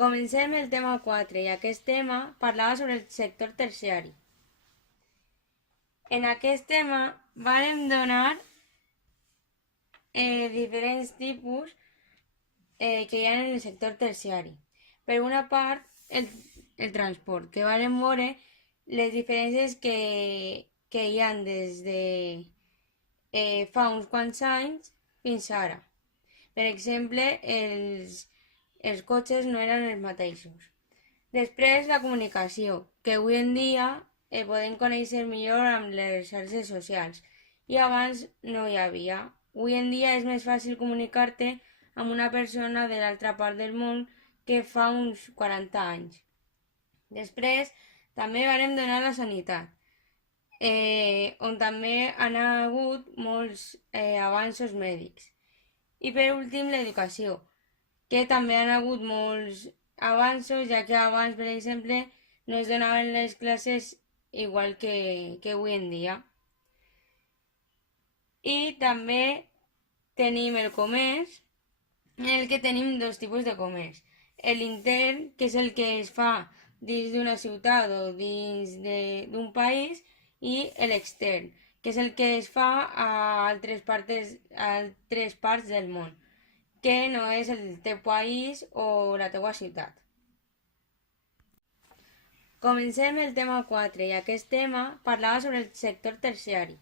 Comencem el tema 4 i aquest tema parlava sobre el sector terciari. En aquest tema vàrem donar diferents tipus que hi ha en el sector terciari. Per una part, el transport, que vàrem veure les diferències que hi ha des de fa uns quants anys fins ara. Per exemple, els cotxes no eren els mateixos. Després, la comunicació, que avui en dia podem conèixer millor amb les xarxes socials i abans no hi havia. Avui en dia és més fàcil comunicar-te amb una persona de l'altra part del món que fa uns 40 anys. Després, també vàrem donar la sanitat, on també han hagut molts avanços mèdics. I per últim, l'educació, que també han hagut molts avanços, ja que abans, per exemple, no es donaven les classes igual que avui en dia. I també tenim el comerç, en el que tenim dos tipus de comerç. L'intern, que és el que es fa dins d'una ciutat o dins d'un país, i l'extern, que és el que es fa a altres parts del món, que no és el teu país o la teua ciutat. Comencem el tema 4 i aquest tema parlava sobre el sector terciari.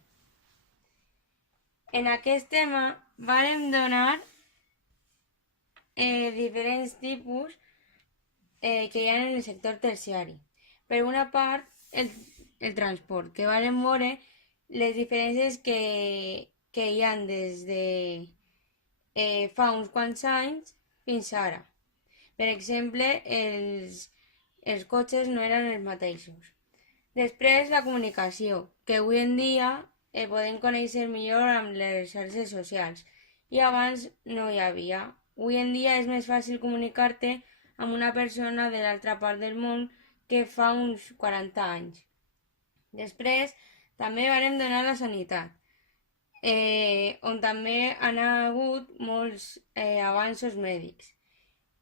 En aquest tema vàrem donar diferents tipus que hi ha en el sector terciari. Per una part, el transport, que vàrem veure les diferències que hi ha des de fa uns quants anys fins ara. Per exemple, els cotxes no eren els mateixos. Després, la comunicació, que avui en dia podem conèixer millor amb les xarxes socials i abans no hi havia. Avui en dia és més fàcil comunicar-te amb una persona de l'altra part del món que fa uns 40 anys. Després, també vàrem donar la sanitat, on també han hagut molts avanços mèdics.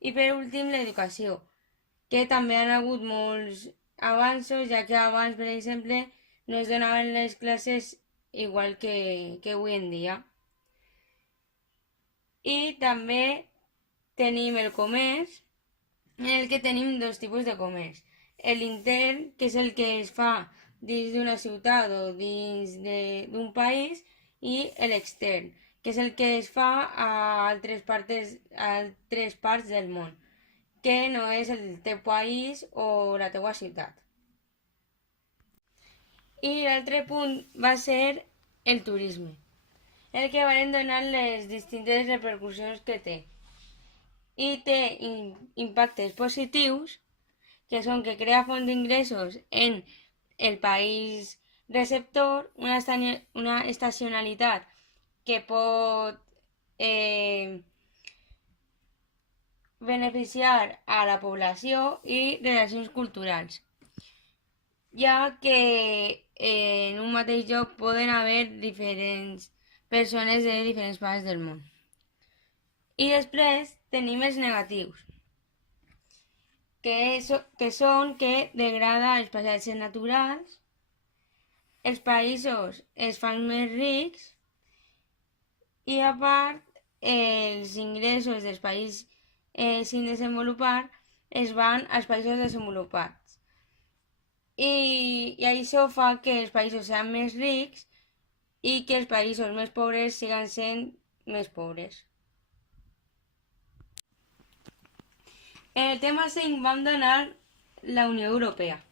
I per últim, l'educació, que també han hagut molts avanços, ja que abans, per exemple, no es donaven les classes igual que avui en dia. I també tenim el comerç, en el que tenim dos tipus de comerç. L'intern, que és el que es fa dins d'una ciutat o dins d'un país, i l'extern, que és el que es fa a altres parts del món, que no és el teu país o la teua ciutat. I l'altre punt va ser el turisme, el que varen donar les distintes repercussions que té. I té impactes positius, que són que crea font d'ingressos en el país receptor, una estacionalitat que pot beneficiar a la població i relacions culturals, ja que en un mateix lloc poden haver diferents persones de diferents parts del món. I després tenim els negatius, que són que degrada els paisatges naturals, els països es fan més rics i a part els ingressos dels països sin desenvolupar es van als països desenvolupats. I això fa que els països siguin més rics i que els països més pobres siguen sent més pobres. En el tema 5 vam donar la Unió Europea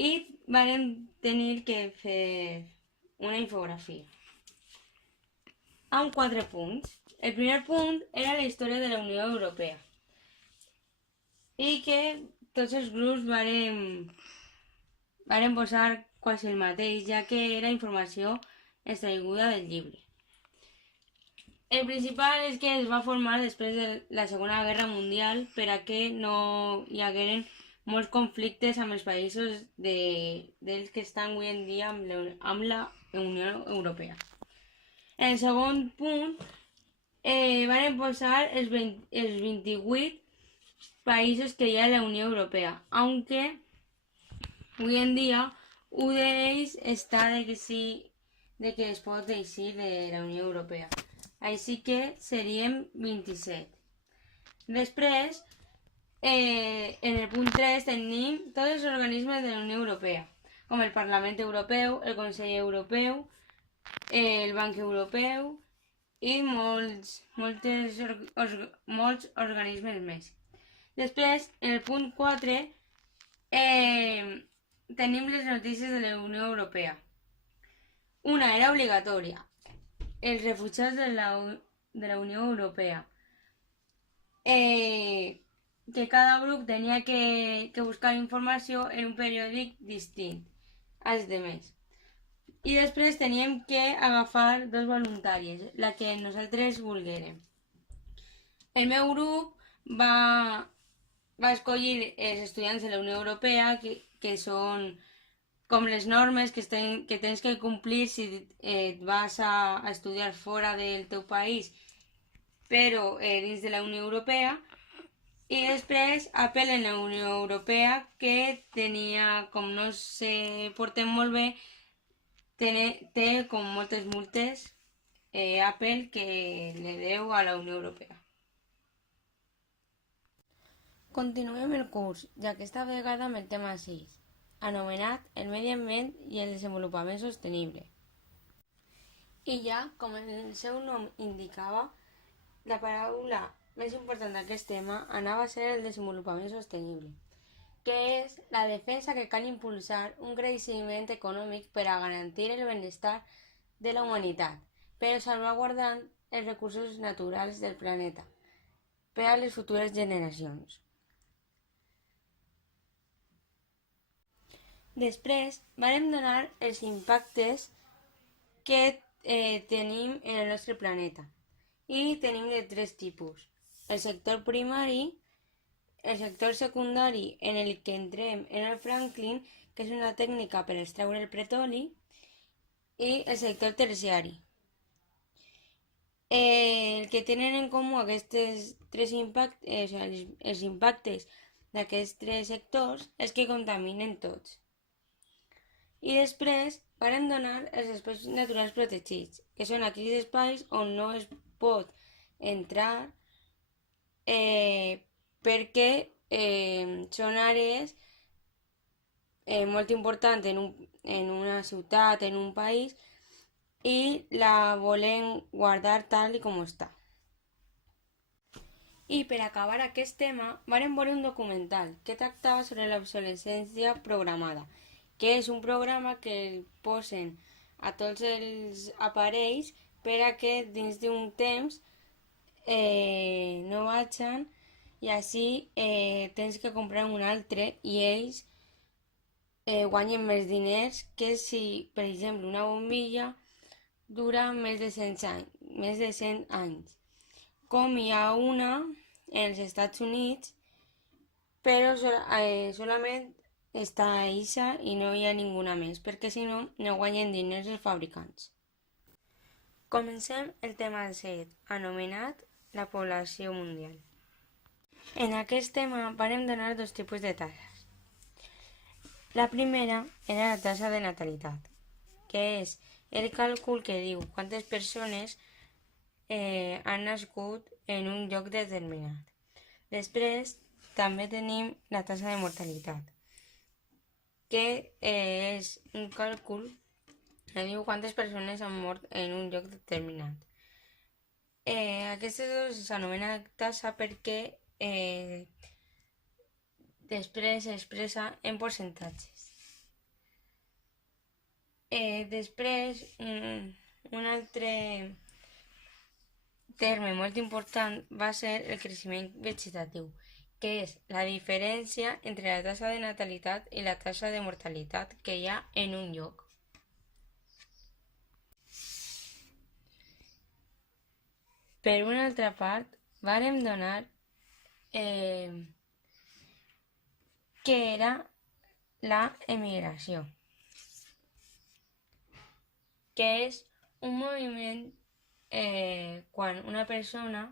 i vam tenir que fer una infografia amb 4 punts. El primer punt era la història de la Unió Europea i que tots els grups varen posar quasi el mateix, ja que era informació extraiguda del llibre. El principal és que es va formar després de la Segona Guerra Mundial per a que no hi hagueren molts conflictes amb els països dels que estan avui en dia amb la Unió Europea. En el segon punt van posar els 28 països que hi ha a la Unió Europea, aunque avui en dia un d'ells està de que sí, de que es pot eixir de la Unió Europea. Així que seríem 27. Després, en el punt 3 tenim tots els organismes de la Unió Europea, com el Parlament Europeu, el Consell Europeu, el Banc Europeu i molts organismes més. Després, en el punt 4, tenim les notícies de la Unió Europea. Una era obligatòria. Els refugiats de la Unió Europea. Que cada grup tenia que buscar informació en un periòdic distint als demés. I després teníem que agafar dos voluntàries, la que nosaltres volguérem. El meu grup va escollir els estudiants de la Unió Europea, que són com les normes que tens que complir si et vas a estudiar fora del teu país, però dins de la Unió Europea. I després Apple en la Unió Europea, que tenia, com no se porten molt bé, té com moltes multes Apple que le deu a la Unió Europea. Continuem el curs, ja que esta vegada amb el tema 6, anomenat el medi ambient i el desenvolupament sostenible. I ja, com el seu nom indicava, la paraula més important d'aquest tema anava a ser el desenvolupament sostenible, que és la defensa que cal impulsar un creixement econòmic per a garantir el benestar de la humanitat, però salvaguardant els recursos naturals del planeta per a les futures generacions. Després vàrem donar els impactes que tenim en el nostre planeta i tenim de tres tipus: el sector primari, el sector secundari en el que entrem en el Franklin, que és una tècnica per extreure el petroli, i el sector terciari. El que tenen en comú aquests tres impactes, els impactes d'aquests tres sectors, és que contaminen tots. I després varen donar els espais naturals protegits, que són aquells espais on no es pot entrar perquè són àrees molt importants en una ciutat, en un país, i la volem guardar tal com està. I per acabar aquest tema, vàrem veure un documental que tractava sobre l'obsolescència programada, que és un programa que posen a tots els aparells per a que dins d'un temps no vagin i així tens que comprar un altre i ells guanyen més diners que si, per exemple, una bombilla dura més de 100 anys. Com hi ha una en els Estats Units, però solament està eixa i no hi ha ninguna més, perquè si no, no guanyen diners els fabricants. Comencem el tema 7, anomenat la població mundial. En aquest tema vam donar dos tipus de tasses. La primera era la tassa de natalitat, que és el càlcul que diu quantes persones han nascut en un lloc determinat. Després també tenim la tassa de mortalitat, que és un càlcul que diu quantes persones han mort en un lloc determinat. Aquestes dues s'anomena tassa perquè després s'expressa en percentatges. Després, un altre terme molt important va ser el creixement vegetatiu, que és la diferència entre la tassa de natalitat i la tassa de mortalitat que hi ha en un lloc. Per una altra part, vàrem donar què era la emigració, que és un moviment quan una persona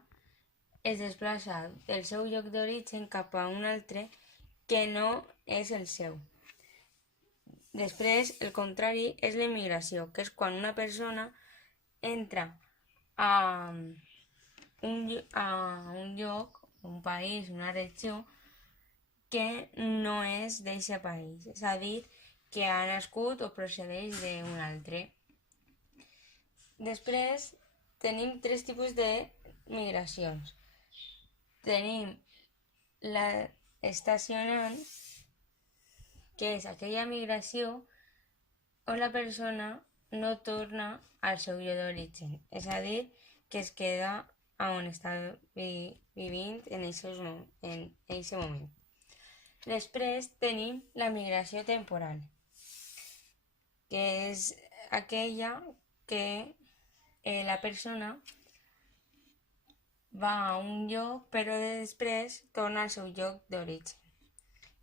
es desplaça del seu lloc d'origen cap a un altre que no és el seu. Després, el contrari és l'emigració, que és quan una persona entra a un lloc, un país, una regió, que no és d'aquest país, és a dir, que ha nascut o procedeix d'un altre. Després tenim 3 tipus de migracions. Tenim la estacional, que és aquella migració on la persona no torna al seu lloc d'origen, és a dir, que es queda on està vivint en aquest moment. Després tenim la migració temporal, que és aquella que la persona va a un lloc però després torna al seu lloc d'origen.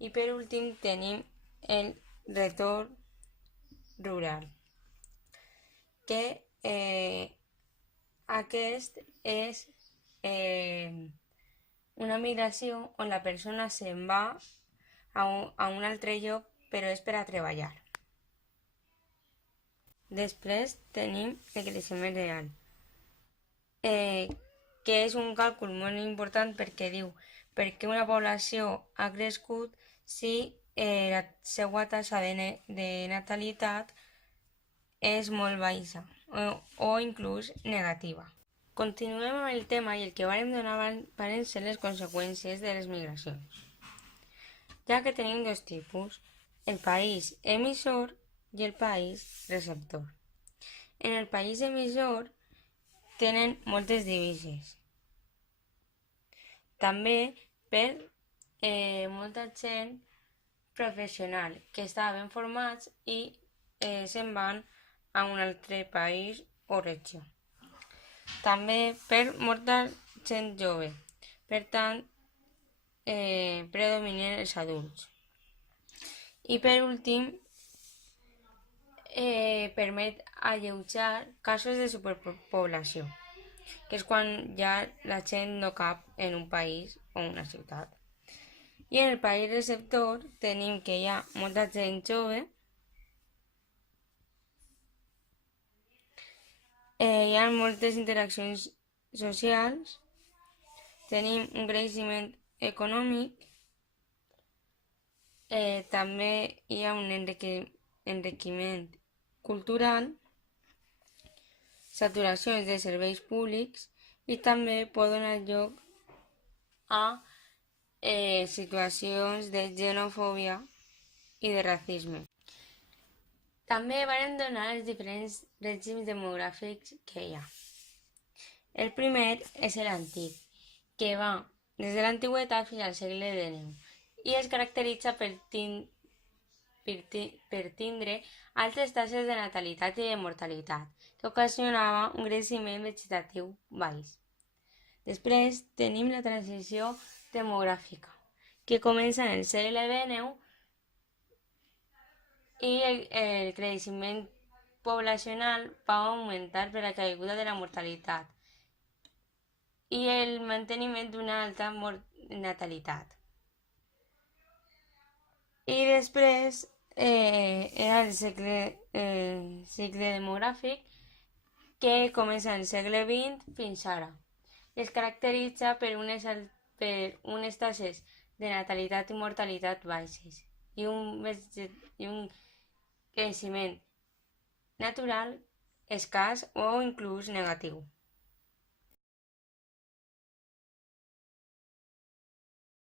I per últim tenim el retorn rural, que aquest és una migració on la persona se'n va a un altre lloc però és per a treballar. Després tenim el creixement real, que és un càlcul molt important perquè diu per què una població ha crescut si la seva taxa de natalitat és molt baixa o inclús negativa. Continuem amb el tema i el que vam donar van ser les conseqüències de les migracions, ja que tenim 2 tipus, el país emissor i el país receptor. En el país emissor tenen moltes divises. També per molta gent professional que està ben formats i se'n van a un altre país o regió. També per molta gent jove, per tant, predominen els adults. I per últim, permet alleujar casos de superpoblació, que és quan ja la gent no cap en un país o una ciutat. I en el país receptor tenim que hi ha molta gent jove, hi ha moltes interaccions socials, tenim un creixement econòmic, també hi ha un enriquiment cultural, saturacions de serveis públics i també pot donar lloc a situacions de xenofòbia i de racisme. També van donar els diferents règims demogràfics que hi ha. El primer és l'antic, que va des de l'antiguitat fins al segle XIX i es caracteritza per tindre altes taxes de natalitat i de mortalitat, que ocasionava un creixement vegetatiu baix. Després tenim la transició demogràfica, que comença en el segle XIX i el creixement poblacional va augmentar per la caiguda de la mortalitat i el manteniment d'una alta natalitat. I després era el cicle demogràfic que comença en el segle XX fins ara. Es caracteritza per unes taxes de natalitat i mortalitat baixes i un creixement natural escàs o inclús negatiu.